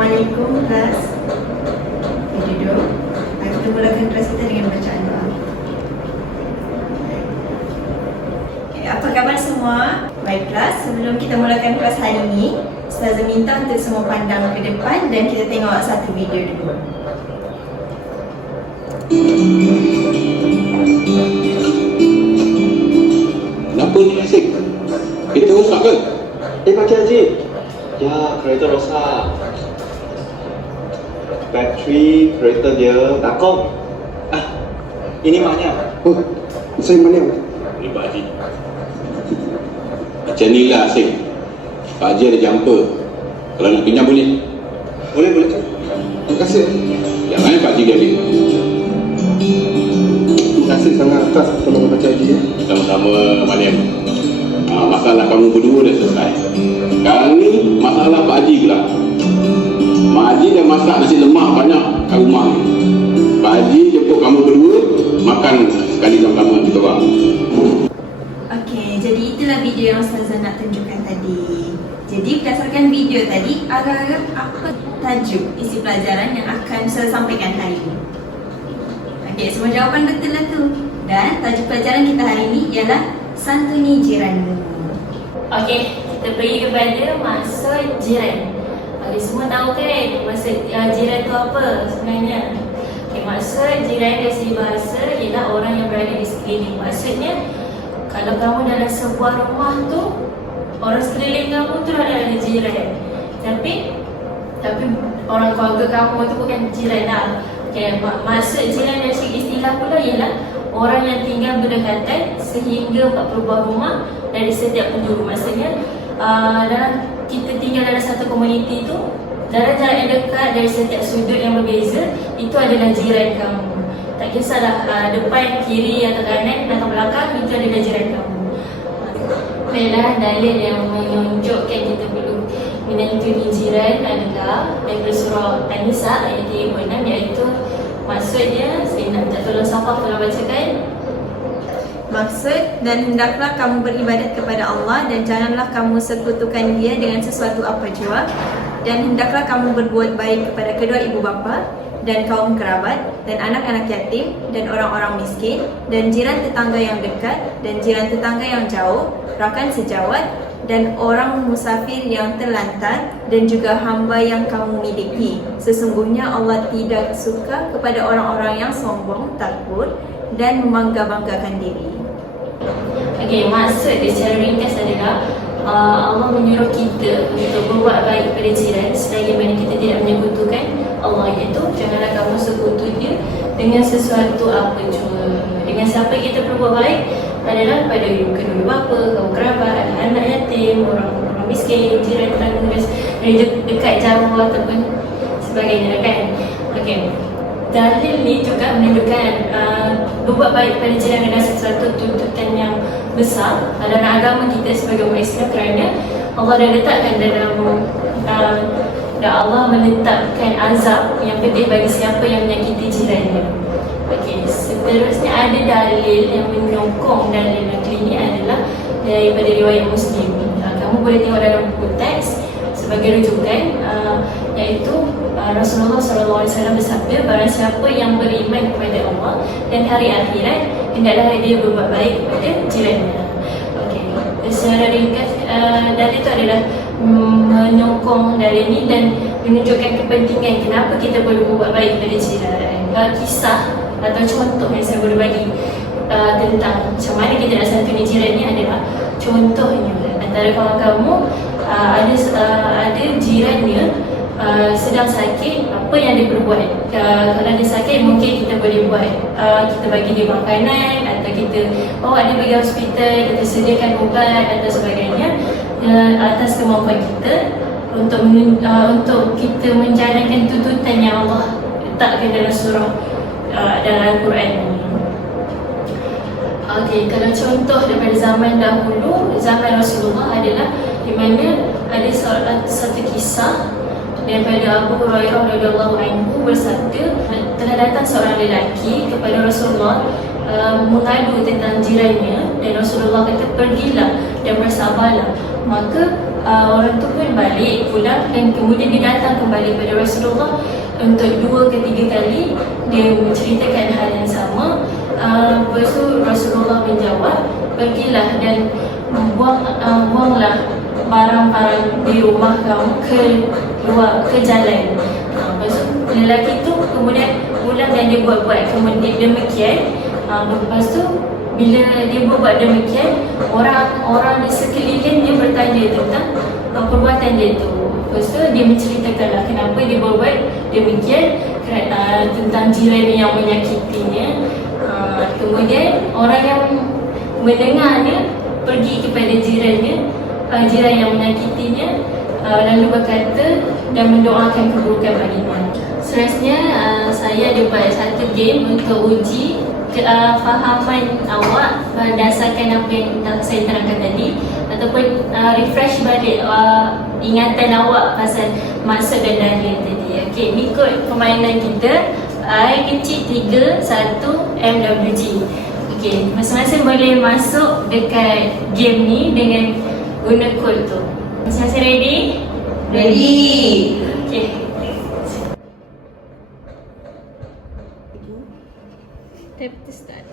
Assalamualaikum kelas. Duduk. Kita mulakan kelas kita dengan bacaan doa. Apa khabar semua? Baik kelas, sebelum kita mulakan kelas hari ini, Ustazah minta untuk semua pandang ke depan dan kita tengok satu video dulu. Kenapa ni asyik? Kita rosak ke? Pakcik Haji. Ya, kereta rosak. Bateri kereta dia takut. Ini maknya. Oh, saya mana? Ni Pak Haji. Macam ni lah asyik. Pak Haji ada jumper. Kalau nak pinjam boleh? Boleh. Terima kasih. Jangan Pak Haji ambil. Terima kasih sangat atas tolong Pakcik Haji. Sama-sama Mariam. Masalah kamu berdua dah selesai. Sekarang ni masalah Pak Haji pula. Mak Haji dah masak nasi lemak banyak kat rumah ni. Pak Haji jemput kamu berdua makan sekali sama-sama kita orang. Okey, jadi itulah video yang Ustazah nak tunjukkan tadi. Jadi berdasarkan video tadi, agak-agak apa tajuk isi pelajaran yang akan saya sampaikan hari ini? Okey, semua jawapan betul lah tu. Dan tajuk pelajaran kita hari ini ialah Santuni Jiranmu. Okey, kita pergi kepada maksud jiran. Semua tahu kan maksud jiran tu apa sebenarnya? Okay, maksud jiran dari segi bahasa ialah orang yang berada di sekeliling. Maksudnya, kalau kamu dalam sebuah rumah tu, orang sekeliling kamu tu adalah jiran. Tapi orang keluarga kamu tu bukan jiran lah. Okay, maksud jiran dari segi istilah pula ialah orang yang tinggal berdekatan sehingga 40 buah rumah dari setiap penjuru. Maksudnya dalam kita tinggal dalam satu komuniti tu, dalam jarak yang dekat dari setiap sudut yang berbeza, itu adalah jiran kamu. Tak kisahlah depan, kiri atau kanan atau belakang, itu adalah jiran kamu. Baiklah, dalil yang menunjukkan kita perlu menentuni jiran adalah daripada surah An-Nisa ayat 36, iaitu maksudnya, saya nak minta tolong Safa tolong bacakan. Maksud, dan hendaklah kamu beribadat kepada Allah dan janganlah kamu sekutukan Dia dengan sesuatu apa jua, dan hendaklah kamu berbuat baik kepada kedua ibu bapa dan kaum kerabat dan anak-anak yatim dan orang-orang miskin dan jiran tetangga yang dekat dan jiran tetangga yang jauh, rakan sejawat dan orang musafir yang terlantar dan juga hamba yang kamu miliki. Sesungguhnya Allah tidak suka kepada orang-orang yang sombong, takbur dan membangga-banggakan diri. Okey, maksud dia secara ringkas adalah Allah menyuruh kita untuk berbuat baik kepada jiran selagi mana kita tidak menyekutukan Allah, iaitu janganlah kamu sekutu Dia dengan sesuatu apa jua. Dengan siapa kita berbuat baik adalah pada kedua bapa, kaum kerabat, anak yatim, orang miskin, jiran tetangga dari dekat jauh ataupun sebagainya kan. Okey. Dalil ni juga menunjukkan berbuat baik pada jiran adalah sesuatu tuntutan yang besar dalam agama kita sebagai umat Islam, kerana Allah dah letakkan dan Allah menetapkan azab yang pedih bagi siapa yang menyakiti jirannya. Okey, seterusnya ada dalil yang menyokong dalil yang ini adalah daripada riwayat Muslim. Kamu boleh tengok dalam buku teks sebagai rujukan, iaitu Rasulullah SAW bersabda, barang siapa yang beriman kepada Allah dan hari akhirat, hendaklah dia berbuat baik kepada jirannya. Okey, secara ringkas dalil itu adalah menyokong dalil ini dan menunjukkan kepentingan kenapa kita perlu berbuat baik kepada jiran. Kisah atau contoh yang saya boleh bagi tentang macam mana kita nak santuni jiran ni adalah, contohnya antara kawan kamu ada jirannya sedang sakit, apa yang dia perbuat? Kalau dia sakit, mungkin kita boleh buat, kita bagi dia makanan atau kita bawa dia pergi hospital, kita sediakan ubat atau sebagainya atas kemampuan kita untuk kita menjalankan tuntutan yang Allah letakkan dalam surah dalam Al-Quran ini. Okey, kalau contoh daripada zaman dahulu, zaman Rasulullah adalah di mana ada satu kisah daripada Abu Hurairah radhiyallahu anhu bersabda, telah datang seorang lelaki kepada Rasulullah mengadu tentang jirannya, dan Rasulullah kata, pergilah dan bersabarlah. Maka orang tu pun balik pulang dan kemudian dia datang kembali pada Rasulullah untuk 2 ke 3 kali. Dia menceritakan hal yang sama. Lepas tu Rasulullah menjawab, pergilah dan buanglah barang-barang di rumah kamu ke luar, ke jalan. Lepas tu lelaki tu kemudian pulang dan dia buat kemudian demikian. Lepas tu bila dia buat demikian, orang di sekeliling dia bertanya tentang perbuatan dia tu. Lepas tu dia menceritakanlah kenapa dia buat demikian, tentang jiran yang menyakitinya. Kemudian orang yang mendengarnya pergi kepada jiran yang menyakitinya, lalu berkata dan mendoakan keburukan baginya. Seterusnya saya ada buat satu game untuk uji fahaman awak berdasarkan apa yang saya terangkan tadi, ataupun refresh balik ingatan awak pasal maksud dan dalil tadi. Okey, ikut permainan kita. I kecil 3, 1, MWG. Okey, masing-masing boleh masuk dekat game ni dengan guna kod tu. Masing-masing ready? Ready. Okey. Tap to start.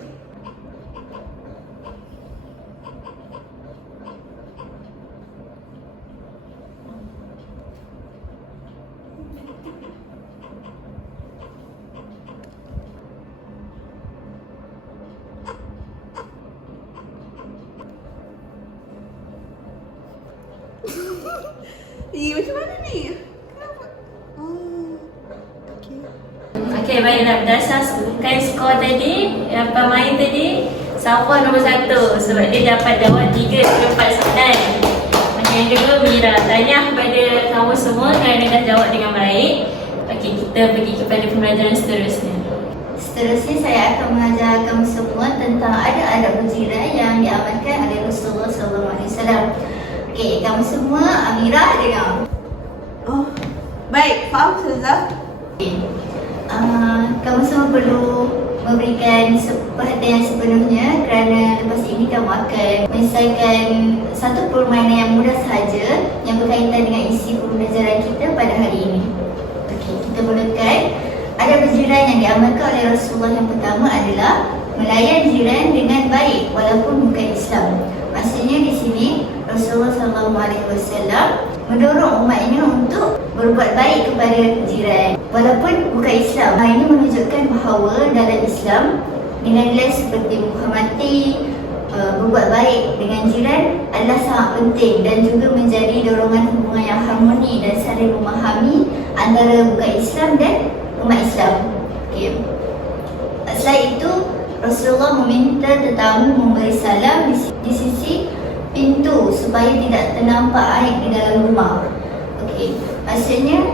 Macam mana ni? Kenapa? Okey, baiklah, berdasarkan skor tadi, pemain tadi, Safwan nombor 1 sebab dia dapat jawab 3 dari 4 soalan. Macam yang kedua, Mira. Tanya kepada kamu semua kerana dah jawab dengan baik. Okey, kita pergi kepada pembelajaran seterusnya. Seterusnya saya akan mengajar kamu semua tentang adab-adab berjiran yang diamalkan oleh Rasulullah SAW. Okey, kamu semua, Amira dengar. Oh, baik. Faham, Ustazah? Kamu semua perlu memberikan perhatian yang sepenuhnya kerana lepas ini kamu akan menyelesaikan satu permainan yang mudah sahaja yang berkaitan dengan isi pembelajaran kita pada hari ini. Okey, kita mulakan. Adab berjiran yang diamalkan oleh Rasulullah yang pertama adalah melayan jiran dengan baik walaupun bukan Islam. Maksudnya di sini Rasulullah SAW mendorong umatnya untuk berbuat baik kepada jiran walaupun bukan Islam. Hal ini menunjukkan bahawa dalam Islam nilai-nilai seperti menghormati, berbuat baik dengan jiran adalah sangat penting dan juga menjadi dorongan hubungan yang harmoni dan saling memahami antara bukan Islam dan umat Islam. Okay. Selain itu, Rasulullah meminta tetamu memberi salam di sisi pintu supaya tidak ternampak aib di dalam rumah. Okey, maksudnya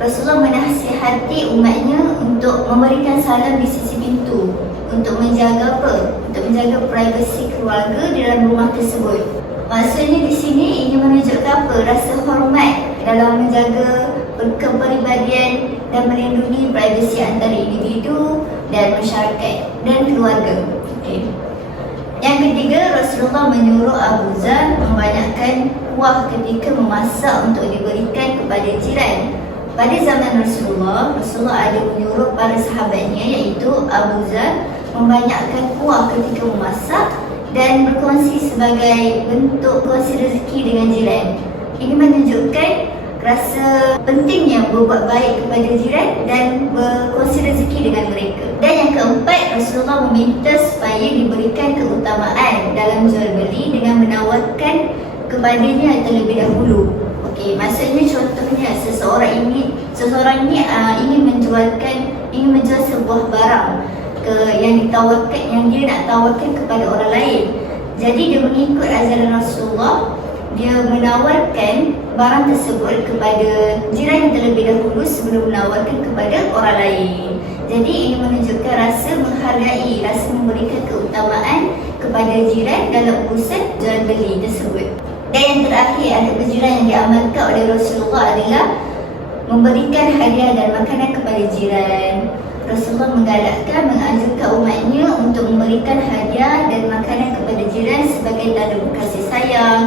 Rasulullah menasihati umatnya untuk memberikan salam di sisi pintu untuk menjaga apa? Untuk menjaga privasi keluarga di dalam rumah tersebut. Maksudnya di sini ingin menunjukkan apa? Rasa hormat dalam menjaga kepribadian dan melindungi privasi antara individu dan masyarakat dan keluarga. Okay. Yang ketiga, Rasulullah menyuruh Abu Zar membanyakkan kuah ketika memasak untuk diberikan kepada jiran. Pada zaman Rasulullah ada menyuruh para sahabatnya iaitu Abu Zar membanyakkan kuah ketika memasak dan berkongsi sebagai bentuk kongsi rezeki dengan jiran. Ini menunjukkan rasa pentingnya berbuat baik kepada jiran dan berkongsi rezeki dengan mereka. Dan yang keempat, Rasulullah meminta supaya diberikan keutamaan dalam jual beli dengan menawarkan kepadanya terlebih dahulu. Okey, maksudnya contohnya seseorang ini ingin menjual sebuah barang yang dia nak tawarkan kepada orang lain. Jadi dia mengikut ajaran Rasulullah, dia menawarkan barang tersebut kepada jiran yang terlebih dahulu sebelum menawarkan kepada orang lain. Jadi ini menunjukkan rasa menghargai, rasa memberikan keutamaan kepada jiran dalam urusan jual beli tersebut. Dan yang terakhir, adab berjiran yang diamalkan oleh Rasulullah adalah memberikan hadiah dan makanan kepada jiran. Rasulullah menggalakkan, menganjurkan umatnya untuk memberikan hadiah dan makanan kepada jiran sebagai tanda kasih sayang,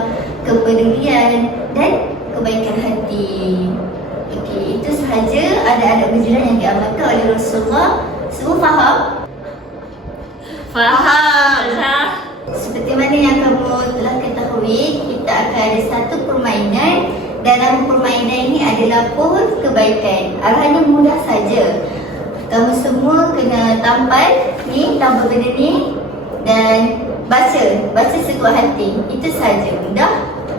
kepedulian dan kebaikan hati. Okey, itu sahaja adab-adab berjiran yang diamalkan oleh Rasulullah. Semua faham? Faham. Seperti mana yang kamu telah ketahui, kita akan ada satu permainan. Dalam permainan ini adalah pohon kebaikan. Arahannya mudah saja. Kamu semua kena tampal ni, tampal benda ni dan baca sekuat hati. Itu saja. Mudah?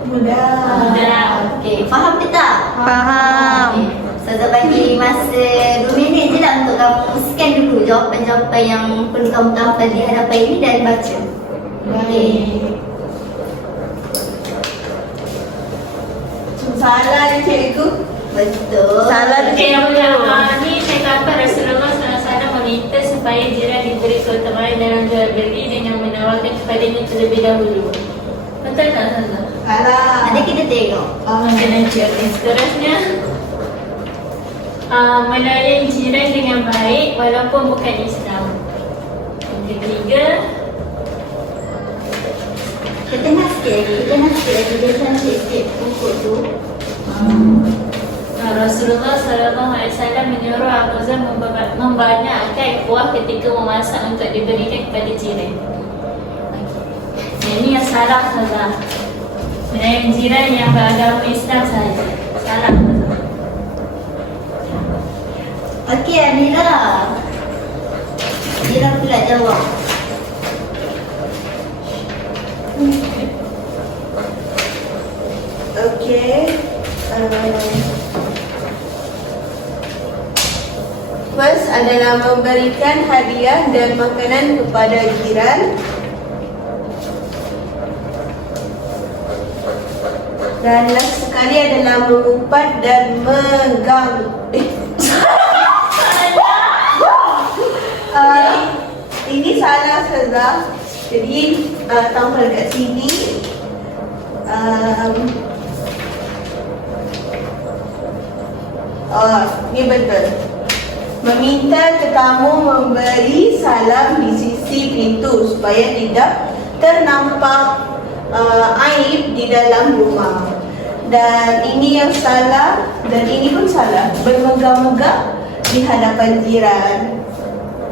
Mudah. Okey, faham ke tak? Faham. Okey. Saya bagi masa 2 minit je lah untuk kamu scan dulu jawapan-jawapan yang perlu kamu tampal di hadapan ini dan baca. Okey. Salah ni cikgu. Betul. Salah tu Okey, yang cikgu. pertama ni saya kata Rasulullah SAW meminta supaya jiran diberi keutamaan dalam jual beli dengan menawarkan kepadanya terlebih dahulu. Betul tak salah? Salah. Ada kita tengok. Okey, nanti. Okey, seterusnya melayani jiran dengan baik walaupun bukan Islam. Yang ketiga, Kita nak sikit lagi. Dia cantik sikit pokok tu. Rasulullah SAW menyuruh Abu Zar membanyakkan kuah ketika memasak untuk diberikan kepada jiran. Ini yang salah saja. Melayani jiran yang beragama Islam saja. Salah. Okey, Amira. Amira pula jawab. Okey. First adalah memberikan hadiah dan makanan kepada jiran. Dan last sekali adalah mengupat dan ini salah saja. Jadi tampal kat sini. Ni betul. Meminta tetamu memberi salam di sisi pintu supaya tidak ternampak aib di dalam rumah. Dan ini yang salah dan ini pun salah. Bermegah-megah di hadapan jiran.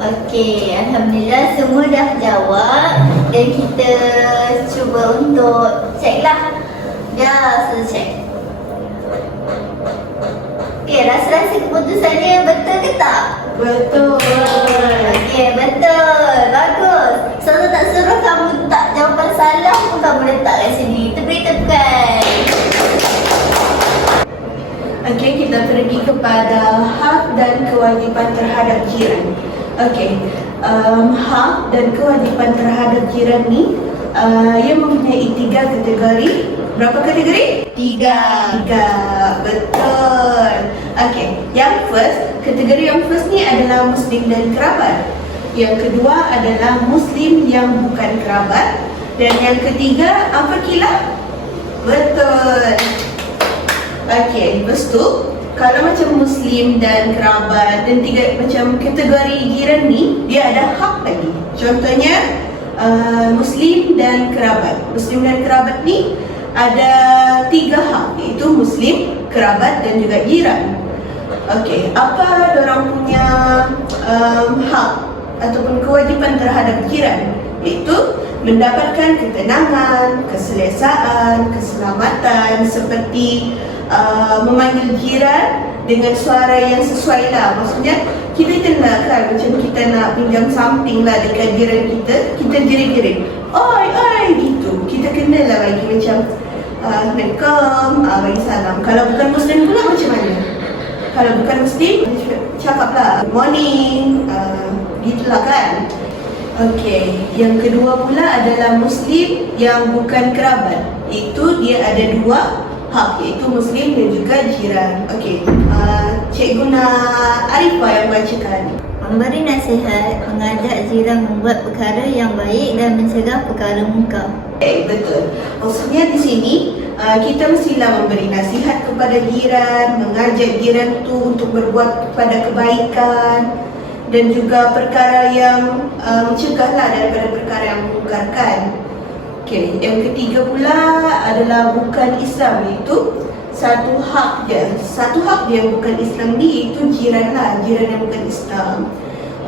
Okey, Alhamdulillah semua dah jawab dan kita cuba untuk cek lah. Dah selesai. Okey, rasa-rasa keputusannya betul ke tak? Betul. Okey, betul. Bagus. Saya tak suruh kamu tak jawapan salah pun kamu letak kat sini. Kita beri tepukan. Okey, kita pergi kepada hak dan kewajipan terhadap jiran. Okey, hak dan kewajipan terhadap jiran ni ia mempunyai 3 kategori. Berapa kategori? 3. Betul. Okey, yang kategori yang first ni adalah Muslim dan kerabat. Yang kedua adalah Muslim yang bukan kerabat. Dan yang ketiga, apa kilah? Betul. Okey, lepas tu kalau macam Muslim dan kerabat dan 3 macam kategori jiran ni, dia ada hak lagi. Contohnya Muslim dan kerabat. Muslim dan kerabat ni ada 3 hak, iaitu Muslim, kerabat dan juga jiran. Okey, apa orang punya hak ataupun kewajipan terhadap jiran? Iaitu mendapatkan ketenangan, keselesaan, keselamatan seperti memanggil jiran dengan suara yang sesuai lah. Maksudnya kita kena kan macam kita nak pinjam something lah dekat jiran kita jerit-jerit oi gitu. Kita kena lah bagi macam Assalamualaikum, bagi salam. Kalau bukan Muslim pula macam mana? Kalau bukan Muslim, cakaplah good morning, gitulah kan. Okey, yang kedua pula adalah Muslim yang bukan kerabat. Itu dia ada 2 hak, iaitu Muslim dan juga jiran. Okey, Cikgu Arifah yang bacakan. Memberi nasihat, mengajak jiran membuat perkara yang baik dan mencegah perkara mungkar. Betul. Maksudnya di sini kita mestilah memberi nasihat kepada jiran, mengajak jiran tu untuk berbuat kepada kebaikan dan juga perkara yang mencegahlah daripada perkara yang memungkarkan. Okey, yang ketiga pula adalah bukan Islam, iaitu satu hak dia. Satu hak dia bukan Islam ni, iaitu jiran lah, jiran yang bukan Islam.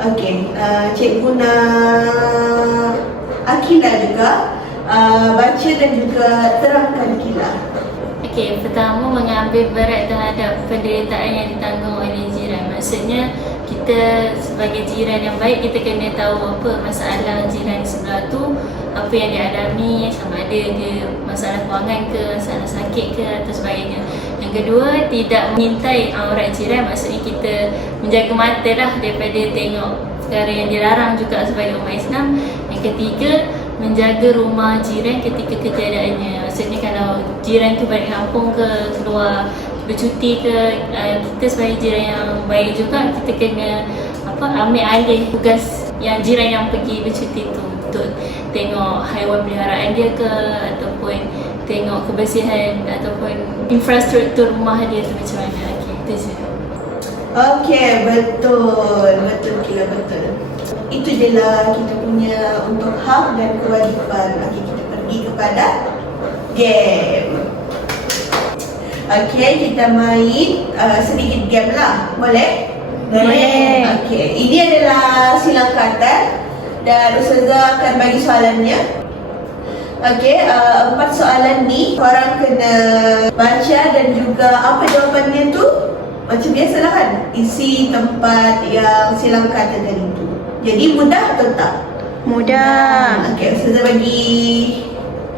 Okey, Cikgu nak Akila juga baca dan juga terangkan Akila. Okey, pertama mengambil berat terhadap penderitaan yang ditanggung oleh jiran. Maksudnya kita sebagai jiran yang baik, kita kena tahu apa masalah jiran sebelah tu, apa yang dia alami, sama ada dia masalah kewangan ke, masalah sakit ke atau sebagainya. Yang kedua, tidak mengintai aurat jiran. Maksudnya kita menjaga mata lah daripada tengok perkara yang dilarang juga sebagai umat Islam. Yang ketiga, menjaga rumah jiran ketika ketiadaannya. Maksudnya kalau jiran tu balik kampung ke, keluar bercuti ke, kita sebagai jiran yang baik juga, kita kena ambil alih tugas yang jiran yang pergi bercuti tu untuk tengok haiwan peliharaan dia ke, ataupun tengok kebersihan ataupun infrastruktur rumah dia tu macam mana. Okey, itu je. Okey, betul Kila, betul. Itu je lah kita punya untuk hak dan kewajipan. Okey, kita pergi kepada game. Okey, kita main sedikit game lah. Boleh? Boleh. Okey, ini adalah silang kata dan Ustazah akan bagi soalannya. Okey, 4 soalan ni korang kena baca dan juga apa jawapannya tu macam biasalah kan, isi tempat yang silang kata tadi tu. Jadi mudah atau tak? Mudah. Okey, Ustazah bagi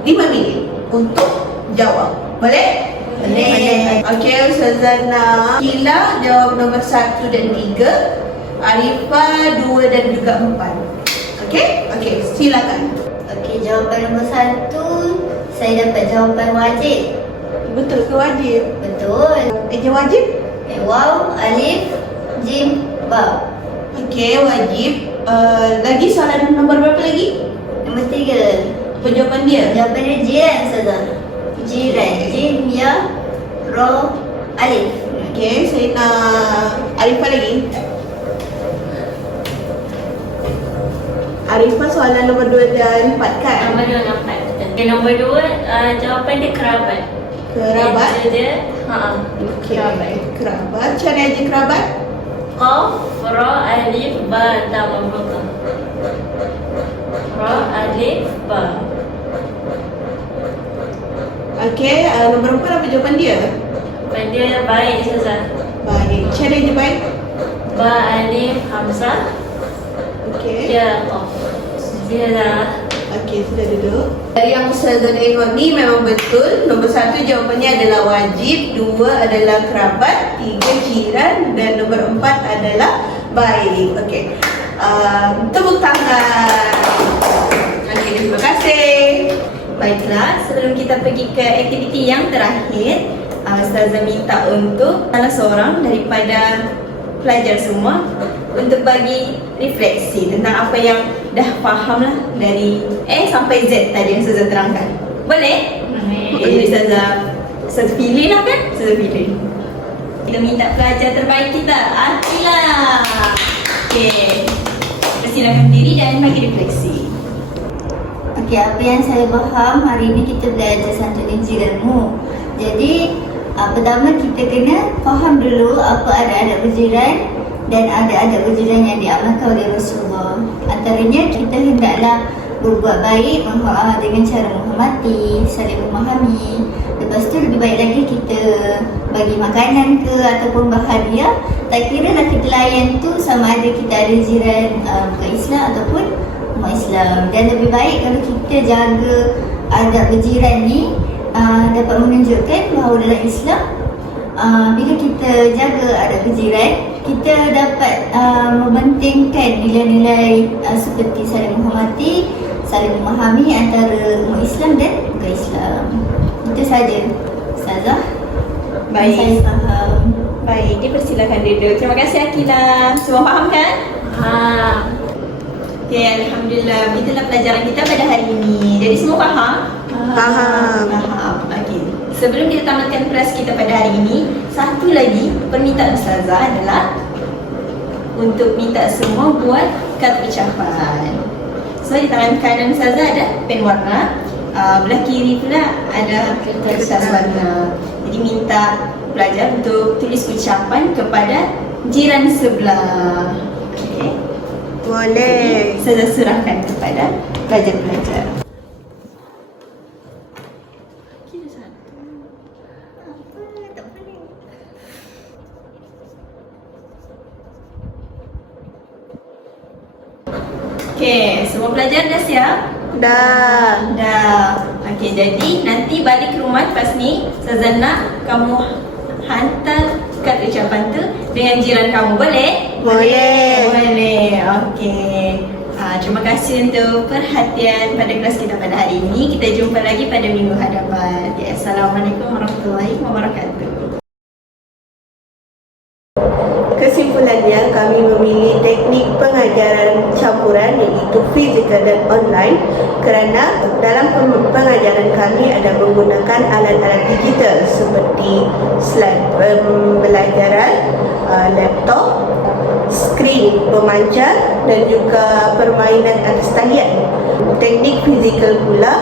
5 minit untuk jawab. Boleh? Boleh. Okey, Ustazah nak Kila jawab nombor 1 dan 3, Arifah 2 dan juga 4. Okey? Okey, silakan. Okey, jawapan nombor 1, saya dapat jawapan wajib. Betul ke wajib? Betul. Eja wajib? Waw, alif, jim, ba. Okey, wajib. Lagi soalan nombor berapa lagi? Nombor 3. Apa jawapan dia? Jawapan dia jiran saja. Jiran, jim, ya, ro, alif. Okey, saya nak Arifah lagi. Arifah soalan nombor 2 dan 4 kan? Nombor 2 dan 4. Okay, nombor 2, jawapan dia kerabat. Kerabat? Dia, Okey, kerabat. Macam mana je kerabat? Qaf, ra, alif, ba, ta, mamluka. Ra, alif, ba. Okey, nombor 4 apa jawapan dia? Jawapan dia baik Ustazah. Baik. Cara je baik? Ba, alif, hamzah, Okey. ya, qaf. Dia dah. Okey, sudah duduk. Yang Ustazah tengok ni memang betul. Nombor 1 jawapannya adalah wajib, 2 adalah kerabat, 3 jiran dan nombor 4 adalah baik. Okey. Tepuk tangan. Okey, terima kasih. Baiklah, sebelum kita pergi ke aktiviti yang terakhir, Ustazah minta untuk salah seorang daripada pelajar semua untuk bagi refleksi tentang apa yang dah faham lah dari A sampai Z tadi yang Ustazah terangkan. Boleh? Jadi Ustazah pilih lah kan? Ustazah pilih. Kita minta pelajar terbaik kita, Akila. Okey, persilakan diri dan bagi refleksi. Okey, apa yang saya faham hari ini kita belajar santunan jiranmu. Jadi, pertama kita kena faham dulu apa adab-adab berjiran dan adab-adab berjiran yang diamalkan oleh Rasulullah. Antaranya kita hendaklah berbuat baik dengan cara menghormati, saling memahami. Lepas tu lebih baik lagi kita bagi makanan ke ataupun berhadiah. Tak kira lah kita layan tu sama ada kita ada jiran bukan Islam ataupun umat Islam. Dan lebih baik kalau kita jaga adab berjiran ni dapat menunjukkan bahawa dalam Islam bila kita jaga adab berjiran, kita dapat mempentingkan nilai-nilai seperti saling menghormati, saling memahami antara umat Islam dan bukan Islam. Itu saja, Ustazah. Baik. Saya faham. Baik, dipersilakan duduk. Terima kasih Akila. Semua faham kan? Okey, Alhamdulillah. Begitulah pelajaran kita pada hari ini. Jadi semua faham? Faham. Faham. Okey. Sebelum kita tamatkan kelas kita pada hari ini, satu lagi permintaan Ustazah adalah untuk minta semua buat kata ucapan. So di tangan kanan Ustazah ada pen warna, belah kiri pula ada kertas warna. Jadi minta pelajar untuk tulis ucapan kepada jiran sebelah. Okey. Boleh. Saya serahkan kepada pelajar-pelajar. Okey, semua pelajar dah siap? Dah. Dah. Okey, jadi nanti balik ke rumah lepas ni, Ustazah nak kamu hantar kad ucapan tu dengan jiran kamu. Boleh? Boleh. Boleh. Okey. Terima kasih untuk perhatian pada kelas kita pada hari ini. Kita jumpa lagi pada minggu hadapan. Okay, Assalamualaikum warahmatullahi wabarakatuh. Kesimpulannya, kami memilih teknik pengajaran campuran iaitu fizikal dan online kerana dalam pengajaran kami ada menggunakan alat-alat digital seperti slide pembelajaran, laptop, skrin pemancar dan juga permainan atas talian. Teknik fizikal pula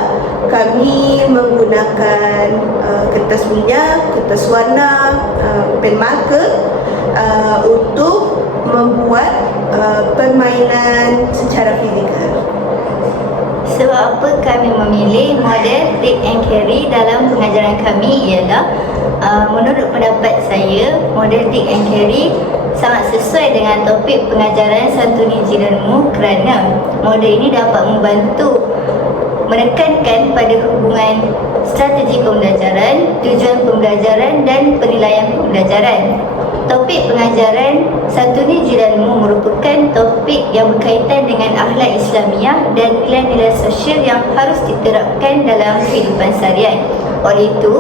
kami menggunakan kertas minyak, kertas warna, pen marker untuk membuat permainan secara fizikal. Sebab apa kami memilih model take and carry dalam pengajaran kami ialah menurut pendapat saya, model take and carry sangat sesuai dengan topik pengajaran Santuni Jiranmu kerana model ini dapat membantu menekankan pada hubungan strategi pembelajaran, tujuan pembelajaran dan penilaian pembelajaran. Topik pengajaran Santuni Jiranmu merupakan topik yang berkaitan dengan akhlak Islamiah dan nilai-nilai sosial yang harus diterapkan dalam kehidupan seharian. Oleh itu,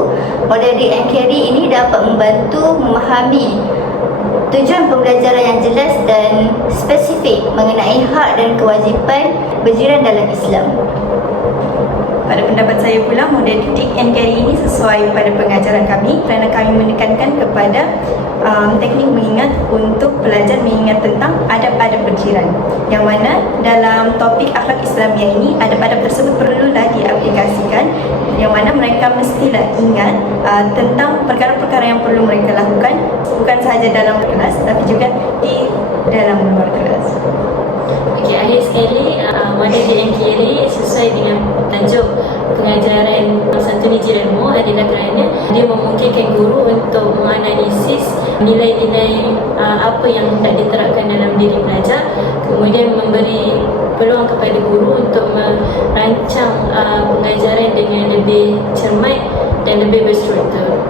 model take and carry ini dapat membantu memahami tujuan pembelajaran yang jelas dan spesifik mengenai hak dan kewajipan berjiran dalam Islam. Pada pendapat saya pula, model take and carry ini sesuai pada pengajaran kami kerana kami menekankan kepada teknik mengingat untuk pelajar mengingat tentang adab-adab berjiran, yang mana dalam topik akhlak Islamiah ini adab-adab tersebut perlulah diaplikasikan, yang mana mereka mestilah ingat tentang perkara-perkara yang perlu mereka lakukan bukan sahaja dalam kelas tapi juga di dalam luar kelas. Okey, akhir sekali model take and carry sesuai dengan tajuk pengajaran Santuni Jiranmu adalah kerana dia memungkinkan guru untuk menganalisis nilai-nilai apa yang hendak diterapkan dalam diri pelajar, kemudian memberi peluang kepada guru untuk merancang pengajaran dengan lebih cermat dan lebih berstruktur.